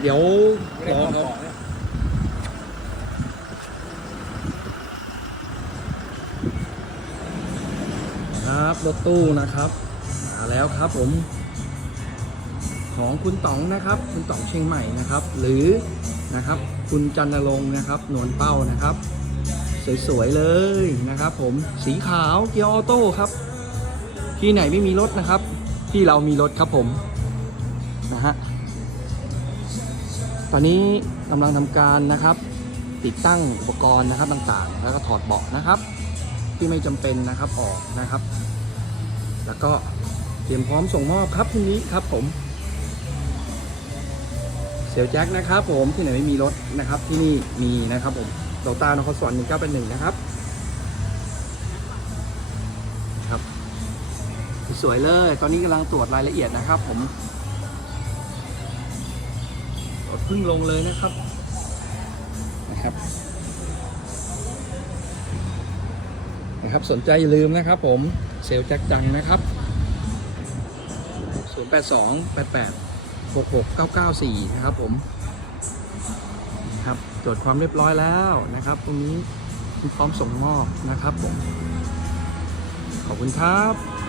เดี๋ยวไม่ได้รอความเขาของเนี่ยครับรถตู้นะครับมาแล้วครับผม ของคุณต๋องนะครับ คุณต๋องเชียงใหม่นะครับ หรือนะครับ คุณจันนรงค์นะครับนวลเป้านะครับ สวยๆเลยนะครับ ผมสีขาวเกียร์ออโต้ครับ ที่ไหนไม่มีรถนะครับ ที่เรามีรถครับผมนะฮะ ตอนนี้กำลังทำการนะครับ ติดตั้งอุปกรณ์นะครับต่างๆ แล้วก็ถอดเบาะนะครับ ที่ไม่จำเป็นนะครับออกนะครับ แล้วก็เตรียมพร้อมส่งมอบครับพรุ่งนี้ครับผมเซลแจ็คนะครับผมที่ไหนไม่มีรถนะครับที่นี่มีนะครับผมโตต้านครสวรรค์หนึ่งเก้าเป็นหนึ่งนะครับครับ สวยเลย ตอนนี้กำลังตรวจรายละเอียดนะครับผม รถเพิ่งลงเลยนะครับนะครับนะครับสนใจอย่าลืมนะครับผมเซลล์แจ็คจังนะครับ 082 88 66 994 นะครับผมครับตรวจความเรียบร้อยแล้วนะครับ ตรงนี้พร้อมส่งมอบนะครับผมขอบคุณครับ